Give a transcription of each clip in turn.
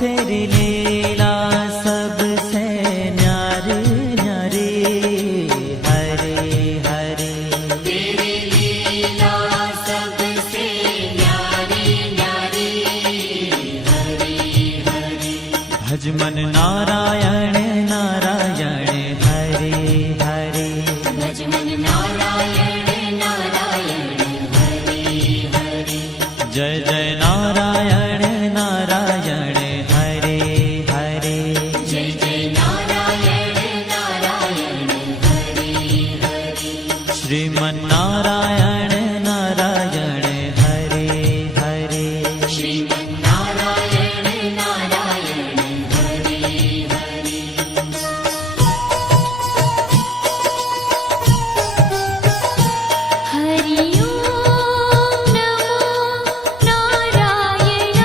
तेरी लीला सबसे न्यारी न्यारी, हरे हरे। तेरी लीला सबसे न्यारी न्यारी, हरे हरे। भज मन नारायण नारायण, हरे हरे। भज मन नारायण नारायण, हरे हरे। जय जय नारायण नारायण, हरे हरे। जय जय नारायण नारायण, हरे हरे। श्रीमन नारायण नारायण, हरे हरे। श्रीमन नारायण नारायण, हरे हरे। हरि ओम नमो नारायण,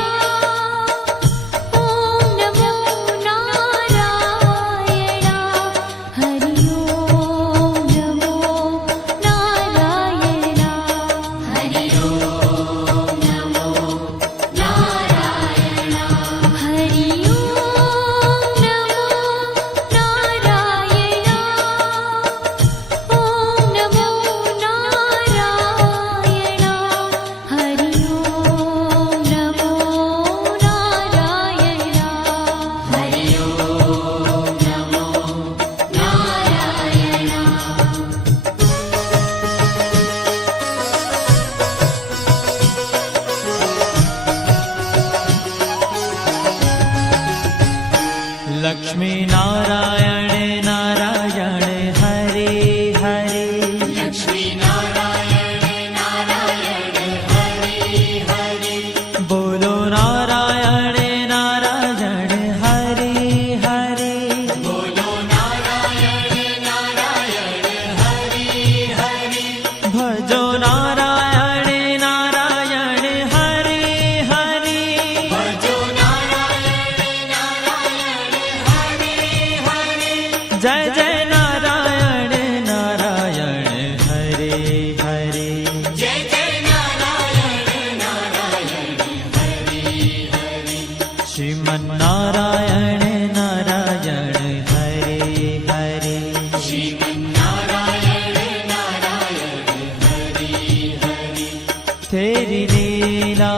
ओम नमो नारायण। हरि ओम नमो नारायण, हरि ओम नमो नारायण। हरि ओम नमो नारायण, ओम नमो नारायण। हरि ओम नमो नारायण, हरि ओम नमो नारायण। लक्ष्मी नारायण नारायण, हरे हरे। लक्ष्मी नारायण नारायण, हरे हरे। बोलो नारायण नारायण, हरे हरे। बोलो नारायण नारायण, हरे हरे। भजो नारायण नारायण, हरे हरे। भजो नारायण नारायण, हरे हरे। जय जय नारायण नारायण, हरे हरे। जय जय नारायण नारायण, हरे हरे। श्रीमन नारायण नारायण, हरे हरे। श्रीमन नारायण नारायण, हरे हरे। तेरी लीला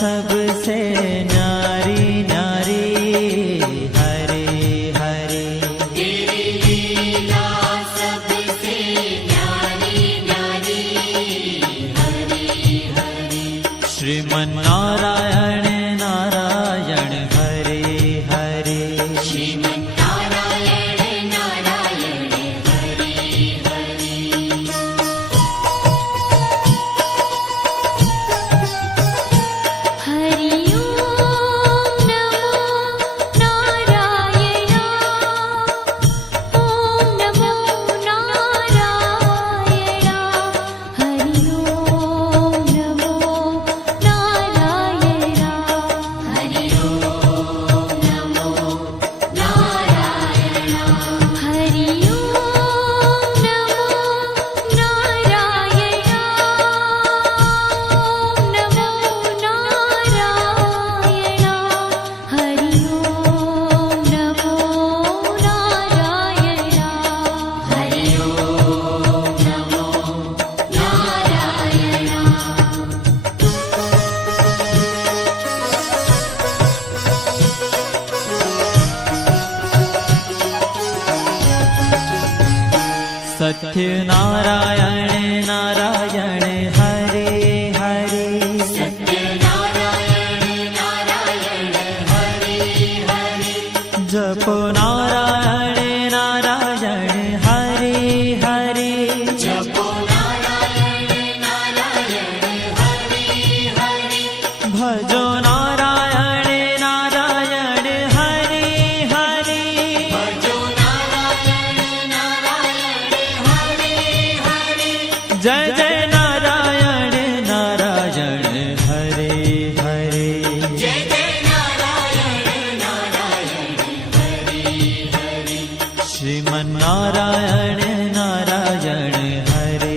सबसे न्यारी न्यारी, हरे हरे। तेरी लीला सबसे न्यारी न्यारी, हरे हरे। श्रीमन नारायण नारायण, हरे हरे। श्रीमन नारायण नारायण, हरे हरे। हरि ओम नमो नारायण, ओम नमो नारायण। हरि ओम नमो नारायण, हरि ओम नमो नारायण। हरि ओम नमो नारायण, ओम नमो नारायण। हरि ओम नमो नारायण, हरि ओम नमो नारायण। सत्य नारायण नारायण, हरे हरे। सत्य नारायण नारायण, हरे हरे। जपो नारायण नारायण, हरे हरे। जपो नारायण नारायण, हरे हरे। भजो नारायण नारायण, हरे हरे। भजो नारायण नारायण, हरे हरे। जय जय नारायण नारायण, हरे हरे। जय जय नारायण नारायण, हरे हरे। श्रीमन नारायण नारायण, हरे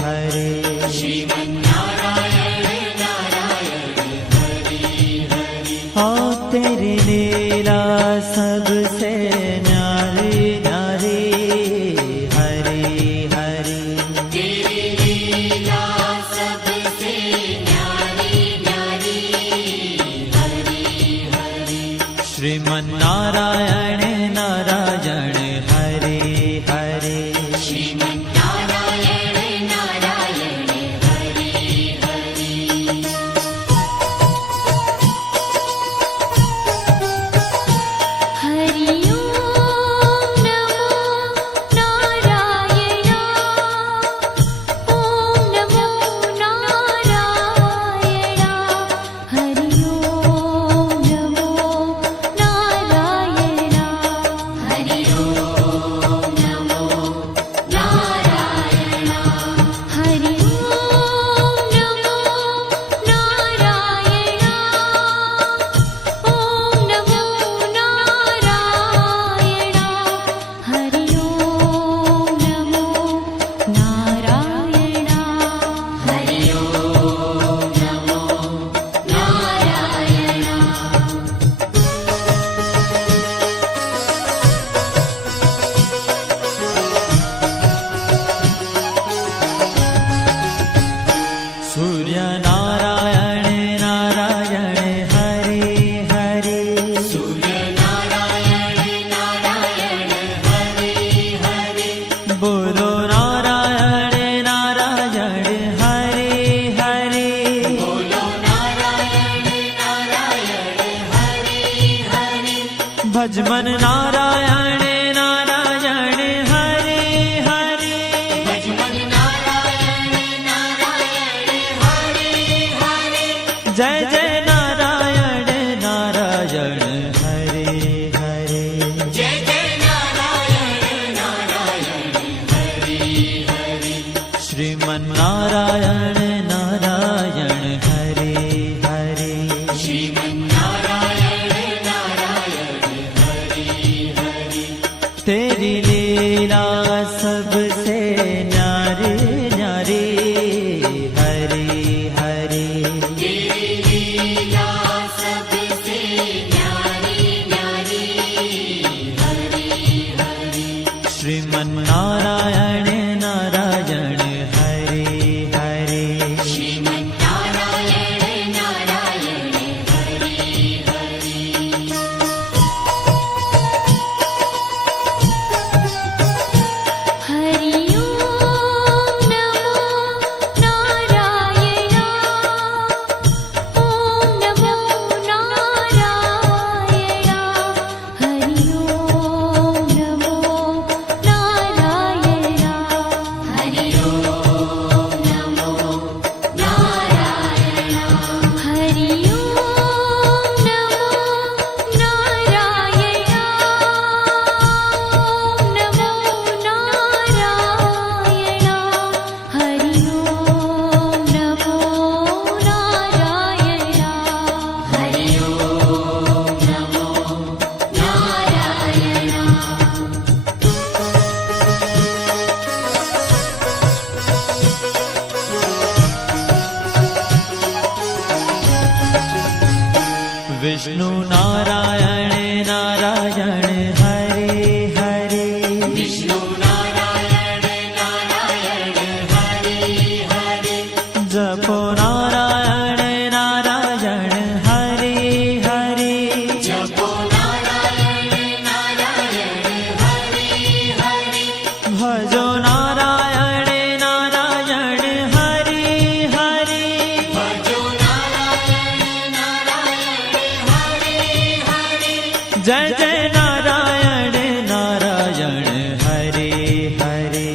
हरे। श्रीमन नारायण नारायण, हरे हरे। तेरे लिए श्रीमन्नारायण नारायण हरे हरे श्रीमन्नारायण नारायण हरे हरे हरि ओम नमो नारायण ओम नमो नारायण हरि ओम नमो नारायण हरि ओम नमो नारायण हरि ओम नमो नारायण ओम नमो नारायण हरि ओम नमो नारायण हरि ओम नमो नारायण सूर्य नारायण नारायण हरे हरे सूर्य नारायण नारायण हरे हरे बोलो नारायण नारायण हरे हरे बोलो नारायण नारायण हरे हरे भजमन नारायण नारायण हरे हरे भजमन नारायण नारायण हरे हरे जय जय नारायण नारायण हरे हरे जय जय नारायण नारायण हरे हरे श्रीमन्नारायण नारायण हरे हरे श्रीमन्नारायण नारायण हरे हरे तेरी लीला सबसे न्यारी न्यारी हरे हरे तेरी लीला सबसे न्यारी न्यारी हरे हरे श्रीमन्नारायण नारायण हरे हरे श्रीमन्नारायण नारायण हरे हरे हरि ओम नमो नारायण ओम नमो नारायण हरि ओम नमो नारायण हरि ओम नमो नारायण हरि ओम नमो नारायण ओम नमो नारायण हरि ओम नमो नारायण हरि ओम नमो नारायण विष्णु नारायण नारायण हरे हरे विष्णु नारायण नारायण हरे हरे जपो नारायण नारायण हरे हरे जपो नारायण नारायण हरे हरे भजो नारायण नारायण हरे हरे भजो नारायण नारायण हरे हरे जय जय नारायण नारायण हरे हरे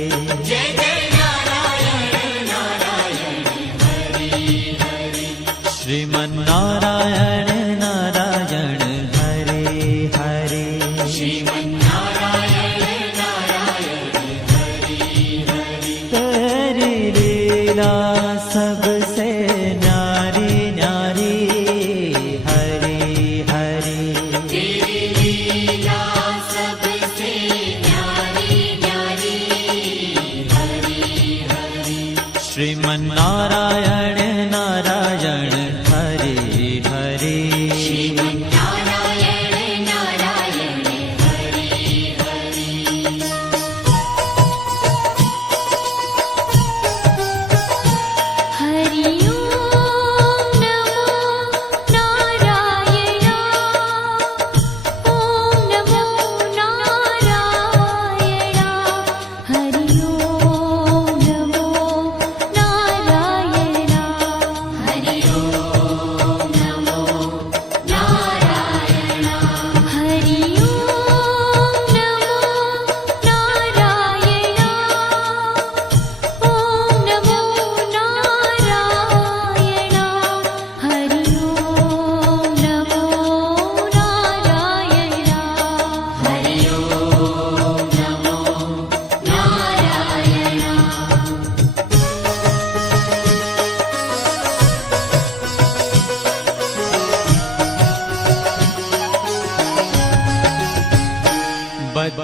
जय जय नारायण नारायण हरे हरे श्रीमन्नारायण नारायण हरे हरे श्रीमन्नारायण नारायण हरे हरे तेरी लीला सबसे न्यारी न्यारी हरे हरे तेरी लीला सबसे न्यारी न्यारी हरे हरे श्रीमन्नारायण नारायण हरे हरे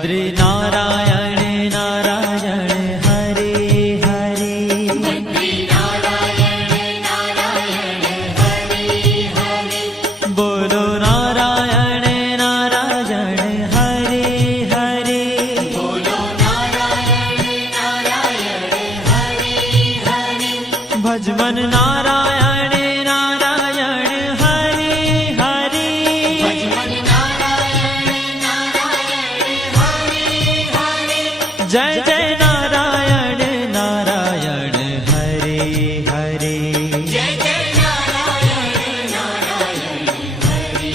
बद्री नारायण नारायण हरे हरे बद्री नारायण नारायण हरे हरे बोलो नारायण नारायण हरे हरे बोलो नारायण नारायण हरे हरे भजमन नारायण नारायण हरे हरे भजमन नारायण नारायण हरे हरे जय जय नारायण नारायण हरे हरे जय जय नारायण नारायण हरे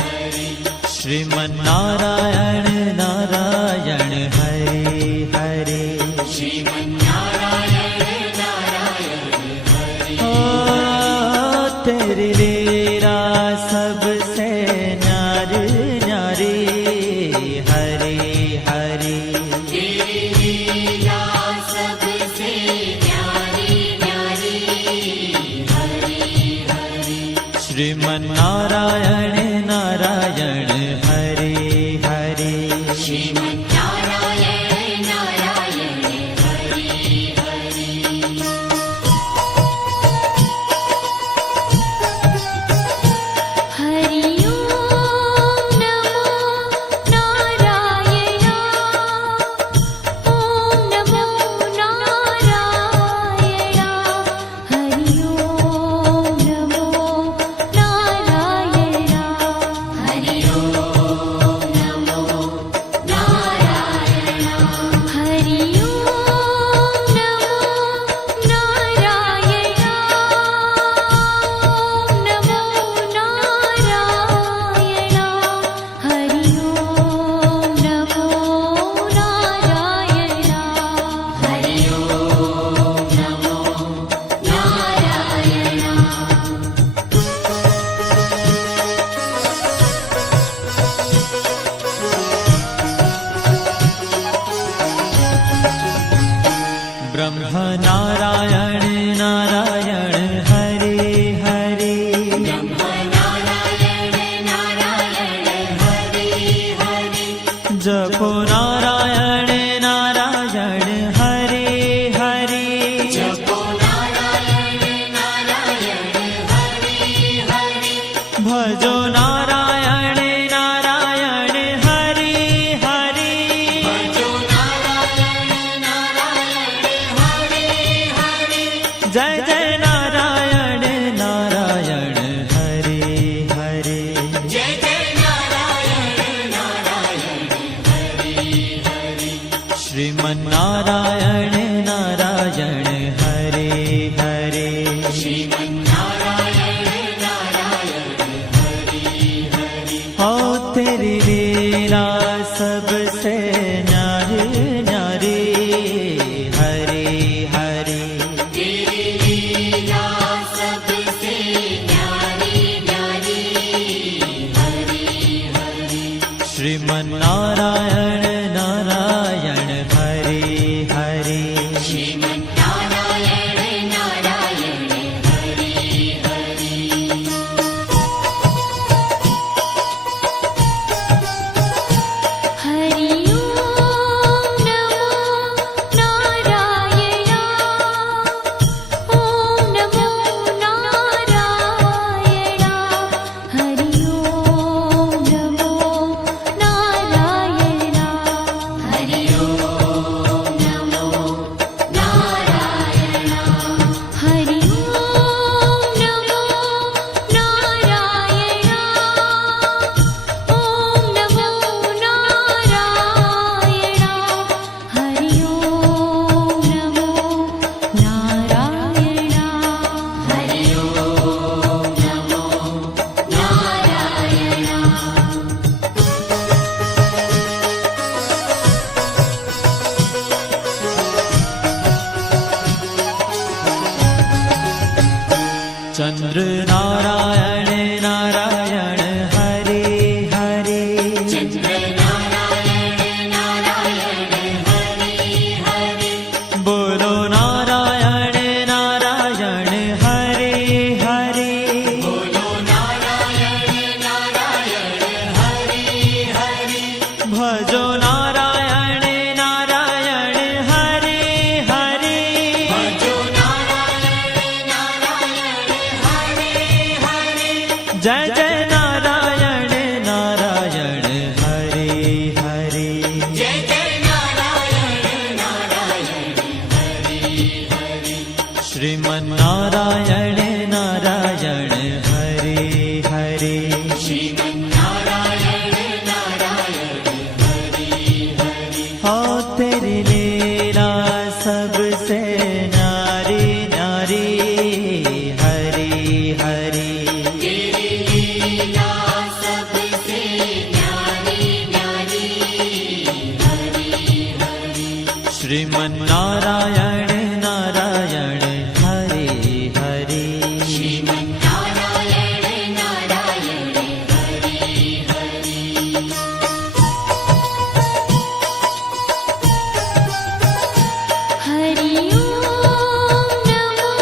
हरे श्रीमन नारायण नारायण हरे हरे श्रीमन्नारायण नारायण हरे ओ तेरी लीला सबसे न्यारी न्यारी हरे हरे तेरी लीला सबसे न्यारी न्यारी हरे हरे श्रीमन नारायण नारायण हरे हरे श्रीमन्नारायण नारायण हरे हरे हरि ओम नमो नारायण ओम नमो नारायण हरि ओम नमो नारायण हरि ओम नमो नारायण हरि ओम नमो नारायण ओम नमो नारायण हरि ओम नमो नारायण हरि ओम नमो नारायण ब्रह्म नारायण नारायण हरे हरे नारायण नारायण हरे हरे जपो नारायण नारायण हरे हरे जपो नारायण नारायण हरे हरे भजो नारायण नारायण हरे हरे भजो नारायण नारायण हरे हरे जय जय नारायण नारायण हरे हरे जय जय नारायण नारायण हरे हरे श्रीमन नारायण नारायण हरे हरे श्रीमन्नारायण नारायण हरे हरे हो तेरी लीला सबसे न्यारी न्यारी हरे हरे तेरी लीला सबसे न्यारी न्यारी हरे हरे श्रीमन नारायण नारायण हरे हरे श्रीमन्नारायण नारायण हरे हरे हरि ओम नमो नारायण ओम नमो नारायण हरि ओम नमो नारायण जय जय नारायण नारायण हरे हरे जय जय नारायण नारायण हरि हरि श्रीमन्नारायण नारायण हरे हरे श्रीमन्नारायण नारायण हरि हरि हो तेरी लीला सबसे न्यारी न्यारी हरी हरी तेरी लीला सबसे न्यारी न्यारी हरि हरि श्रीमन्नारायण नारायण हरे हरे श्रीमन्नारायण नारायण हरि हरि हरि ओम नमो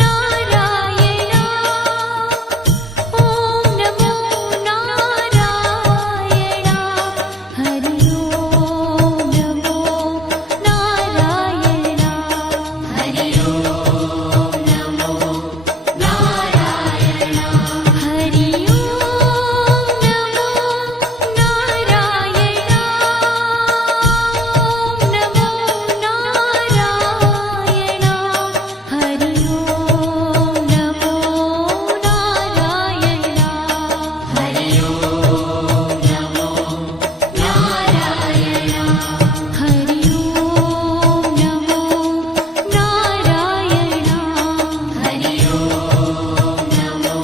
नारायण ओम नमो नारायण हरि ओम नमो नारायण हरि ओम नमो नारायण हरि ओम नमो नारायण ओम नमो नारायण हरि ओम नमो नारायण हरि ओम नमो नारायण हरि ओम नमो नारायण हरि ओम नमो नारायण हरि ओम नमो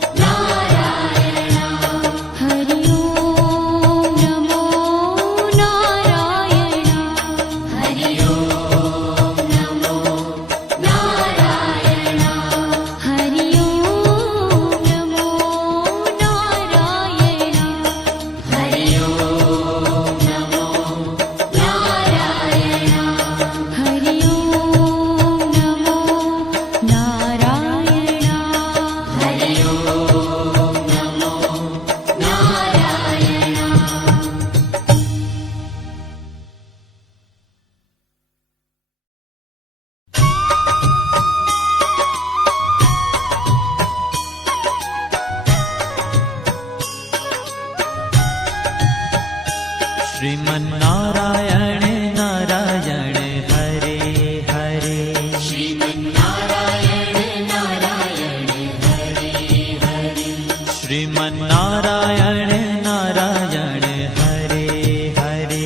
नारायण हरि ओम नमो नारायण हरि ओम नमो नारायण हरि ओम नमो नारायण हरि ओम नमो नारायण हरि ओम नमो नारायण श्रीमन्नारायण नारायण हरे हरे श्रीमन्नारायण नारायण हरि हरि श्रीमन्नारायण नारायण हरे हरे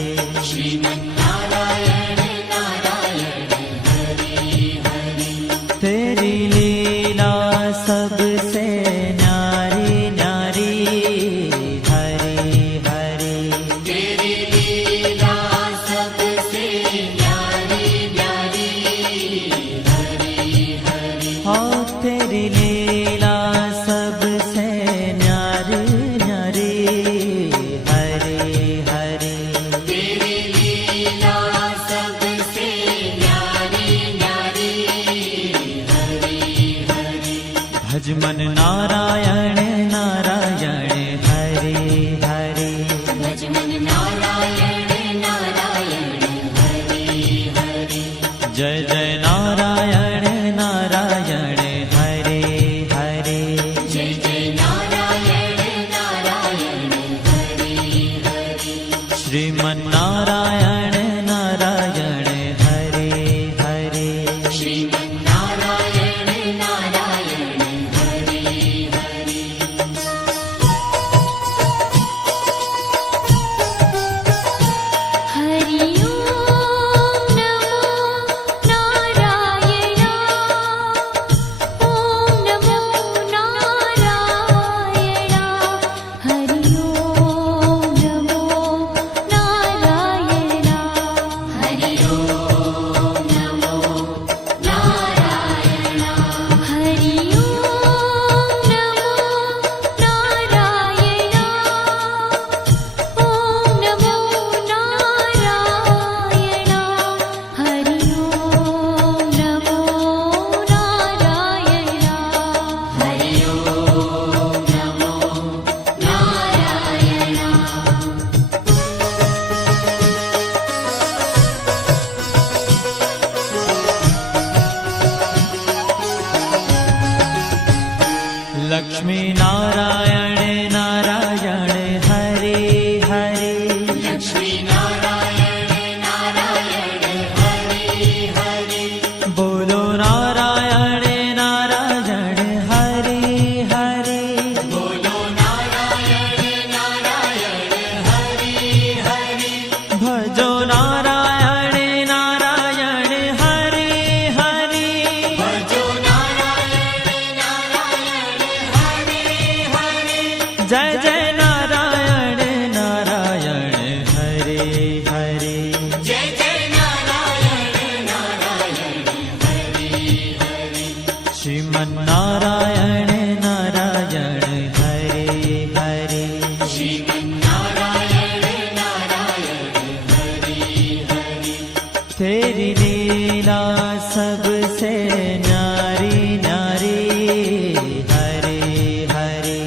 श्रीमन्नारायण नारायण हरि हरि तेरी लीला सबसे न्यारी न्यारी हरे हरे तेरी लीला सबसे न्यारी न्यारी हरि हरि हो तेरी लीला सबसे न्यारी न्यारी नारायण नारायण हरे हरे लक्ष्मी नारायण नारायण हरे हरे बोलो नारायण नारायण हरे हरे बोलो नारायण नारायण हरे हरे भजो नारायण नारायण हरे हरे भजो नारायण नारायण हरे हरे जय जय नारायण नारायण हरे हरे जय जय नारायण नारायण हरे हरे श्रीमन नारायण नारायण हरे हरे श्रीमन्नारायण नारायण हरे हरे तेरी लीला सबसे न्यारी न्यारी हरे हरे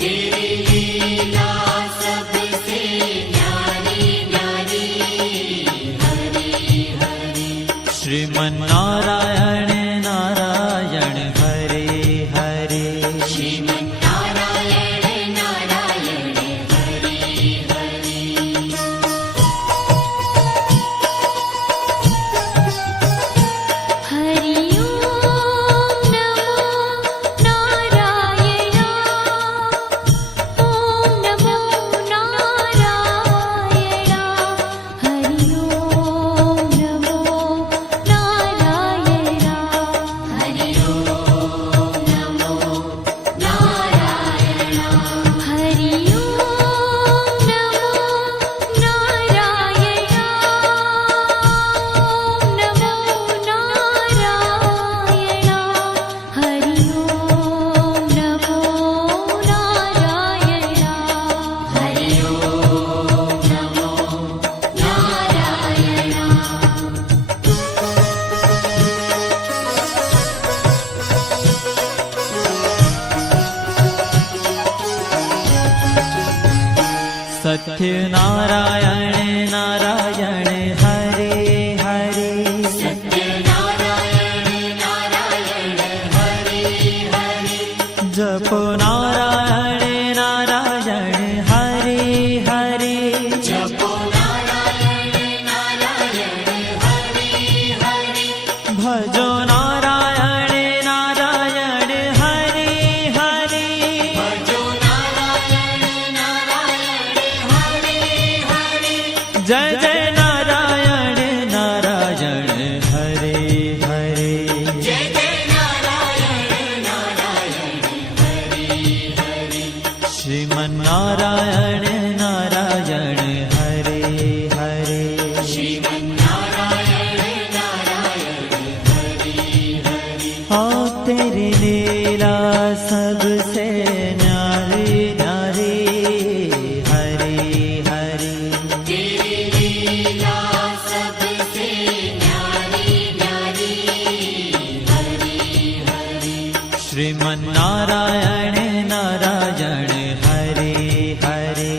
तेरी लीला सबसे न्यारी न्यारी हरे हरे श्रीमन नारायण नारायण हरे हरे श्रीमन्नारायण नारायण हरे हरे हरि ओम नमो नारायण ओम नमो नारायण हरि ओम नमो नारायण हरि ओम नमो नारायण हरि ओम नमो नारायण ओम नमो नारायण हरि ओम नमो नारायण हरि ओम नमो नारायण सत्य नारायण नारायण हरे हरे सत्यनारायण नारायण हरे हरे जपो नारायण नारायण हरे हरे जपो नारायण नारायण हरे हरे भजो नारायण नारायण हरे हरे भजो नारायण नारायण हरे हरे जय जय नारायण नारायण हरे हरे जय जय नारायण नारायण हरे हरे श्रीमन नारायण नारायण हरे हरे श्रीमन्नारायण नारायण हरे हरे हाँ तेरी लीला सबसे न्यारी न्यारी हरे हरे तेरी लीला सबसे न्यारी न्यारी हरे हरे श्रीमन नारायण नारायण हरे हरे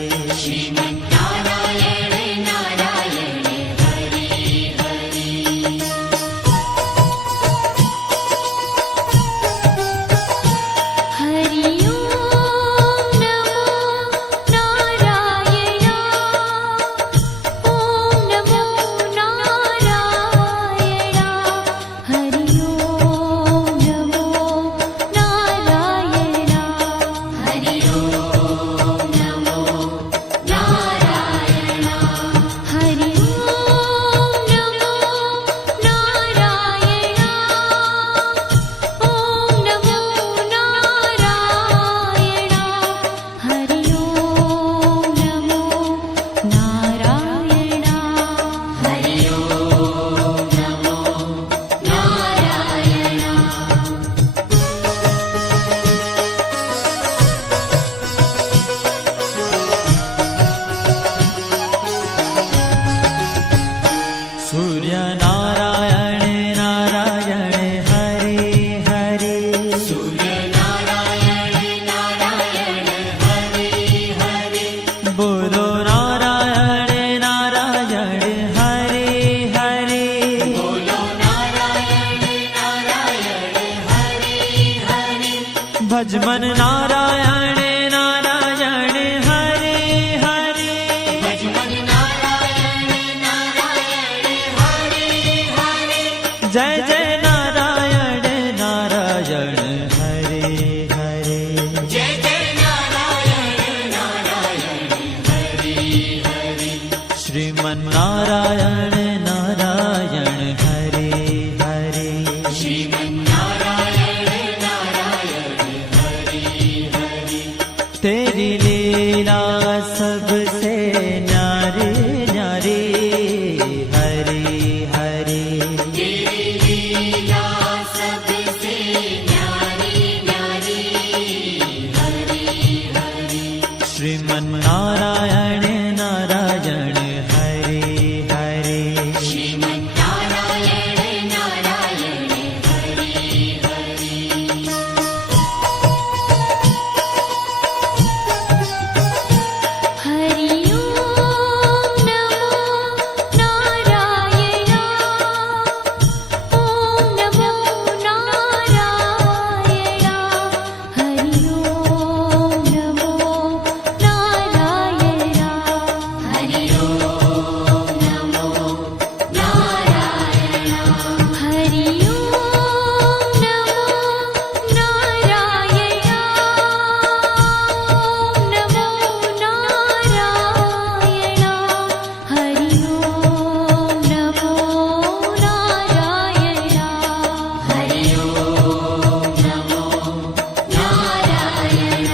तेरी लीला सबसे न्यारी न्यारी हरि हरि तेरी लीला सबसे न्यारी न्यारी हरि हरि श्रीमन्नारायण नारायण हरि हरि श्रीमन्नारायण नारायण हरि हरि हरि ओम नमो नारायण ओम नमो नारायण हरि ओम नमो नारायण हरि ओम नमो नारायण हरि ओम नमो नारायण ओम नमो नारायण हरि ओम नमो नारायण हरि ओम नमो नारायण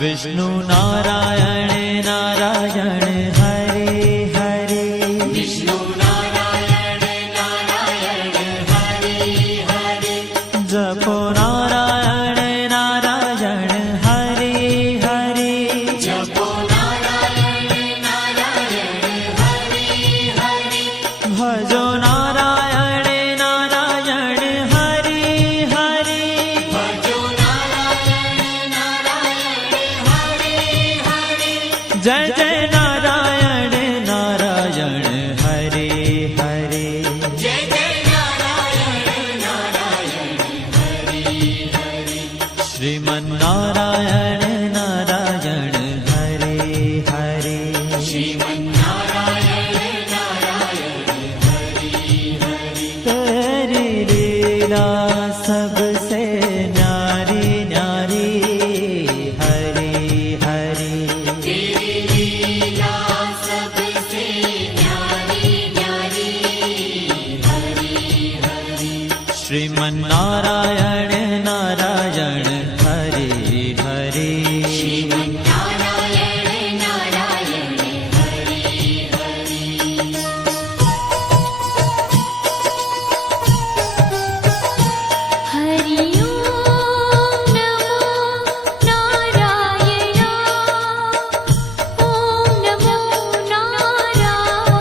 विष्णु नारायण नारायण हरे हरे विष्णु नारायण नारायण हरि हरि जपो नारायण नारायण हरे हरे जपो नारायण नारायण हरि हरि भजो नारायण नारायण हरे हरे भजो नारायण नारायण हरि हरि जय जय नारायण नारायण हरे हरे जय जय नारायण नारायण हरि हरि श्रीमन्नारायण नारायण हरे हरे श्रीमन्नारायण नारायण हरि हरि तेरी लीला सबसे न्यारी न्यारी हरे हरे तेरी लीला सबसे न्यारी न्यारी हरि हरि श्रीमन्नारायण नारायण हरे हरे श्रीमन्नारायण नारायण हरि हरि हरि ओम नमो नारायण ओम नमो नारायण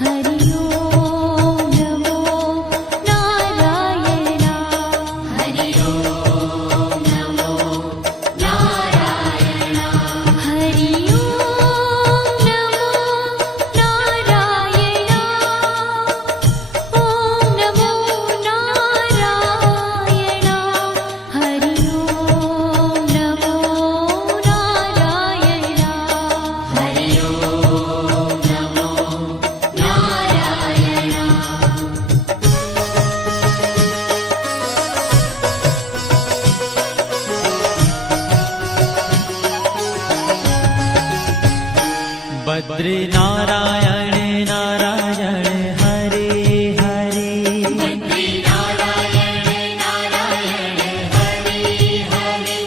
हरि ओम नमो नारायण हरि ओम नमो नारायण हरि ओम नमो नारायण ओम नमो नारायण हरि ओम नमो नारायण हरि ओम नमो नारायण बद्री नारायण नारायण हरे हरे बद्री नारायण नारायण हरि हरि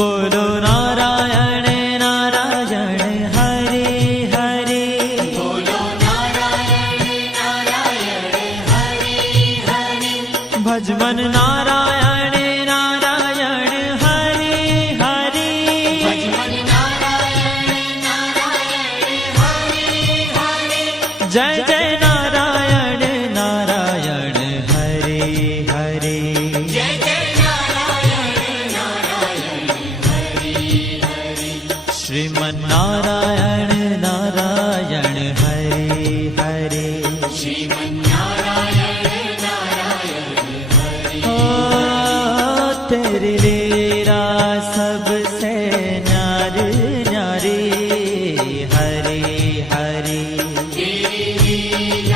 बोलो नारायण नारायण हरे हरे बोलो नारायण नारायण हरि हरि भजमन नारायण नारायण हरे हरे भजमन नारायण नारायण हरि हरि जय जय नारायण नारायण हरे हरे जय जय नारायण नारायण हरि हरि श्रीमन्नारायण नारायण हरे हरे श्रीमन्नारायण नारायण हरि ओ तेरी लीला सबसे न्यारी न्यारी हरे हरे तेरी लीला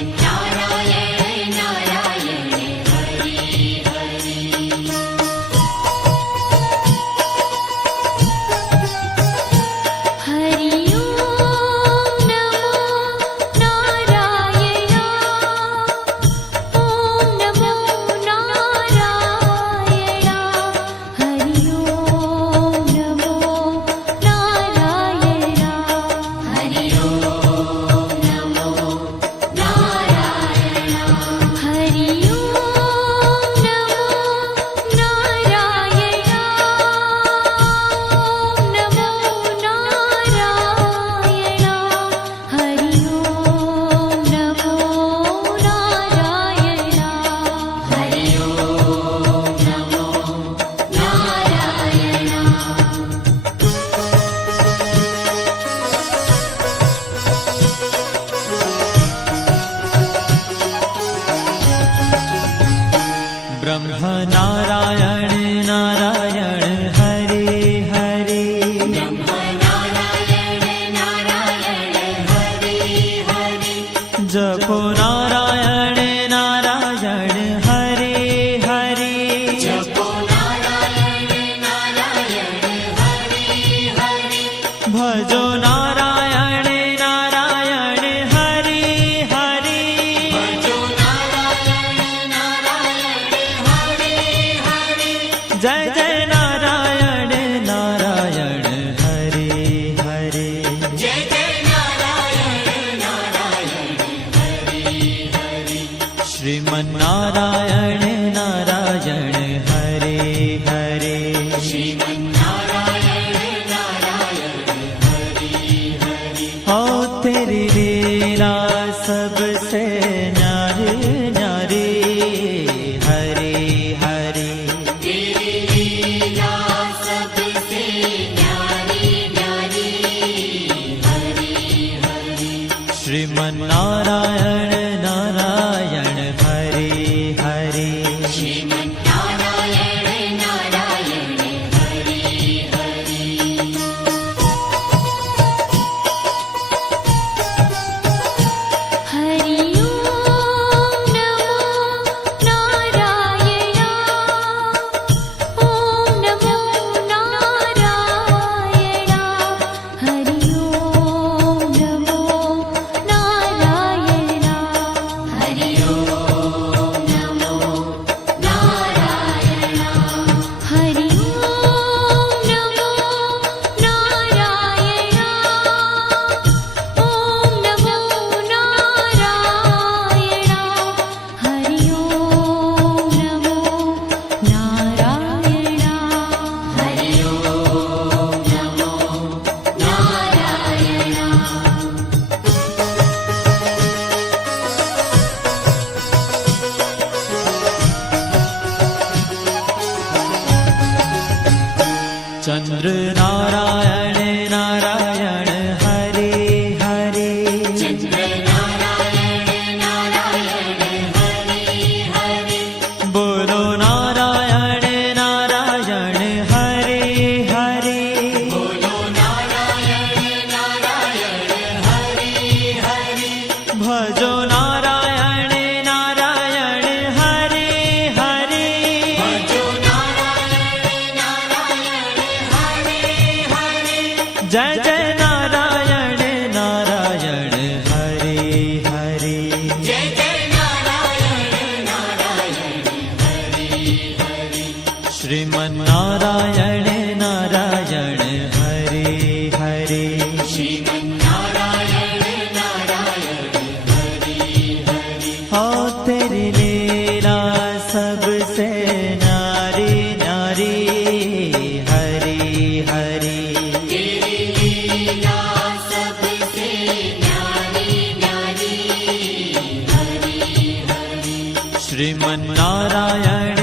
श्रीमन्नारायण नारायण हरि हरि हरि ओम नमो नारायण ओम नमो नारायण हरि ओम नमो नारायण हरि ओम नमो नारायण हरि ओम नमो नारायण ओम नमो नारायण हरि ओम नमो नारायण हरि ओम नमो नारायण ब्रह्म नारायण नारायण हरे हरे नारायण नारायण हरि हरि जपो नारायण नारायण हरे हरे जपो नारायण नारायण हरि हरि भजो नारायण नारायण हरे हरे भजो नारायण नारायण हरि हरि जय जय नारायण नारायण हरे हरे जय जय नारायण नारायण हरि हरि श्रीमन्नारायण नारायण हरे हरे श्रीमन्नारायण नारायण हरि हरि हो तेरी लीला सबसे न्यारी न्यारी हरे हरे तेरी लीला सबसे न्यारी न्यारी हरि हरि श्रीमन्नारायण नारायण हरे हरे श्रीमन्नारायण नारायण हरि हरि हरि ओम नमो नारायण ओम नमो नारायण हरि ओम नमो नारायण हरि ओम नमो नारायण हरि ओम नमो नारायण ओम नमो नारायण हरि ओम नमो नारायण हरि ओम नमो नारायण चंद्र नारायण नारायण हरे हरे चन्द्र नारायण नारायण हरि हरि बोलो नारायण नारायण हरे हरे बोलो नारायण नारायण हरि हरि भजो नारायण नारायण हरे हरे भजो नारायण नारायण हरि हरि जय जय नारायण नारायण हरे हरे जय जय नारायण नारायण हरि हरि श्रीमन्नारायण नारायण हरे हरे श्रीमन्नारायण नारायण हरि हरि हो तेरी लीला सबसे न्यारी न्यारी हरे हरे तेरी लीला सबसे न्यारी न्यारी हरि हरि श्रीमन्नारायण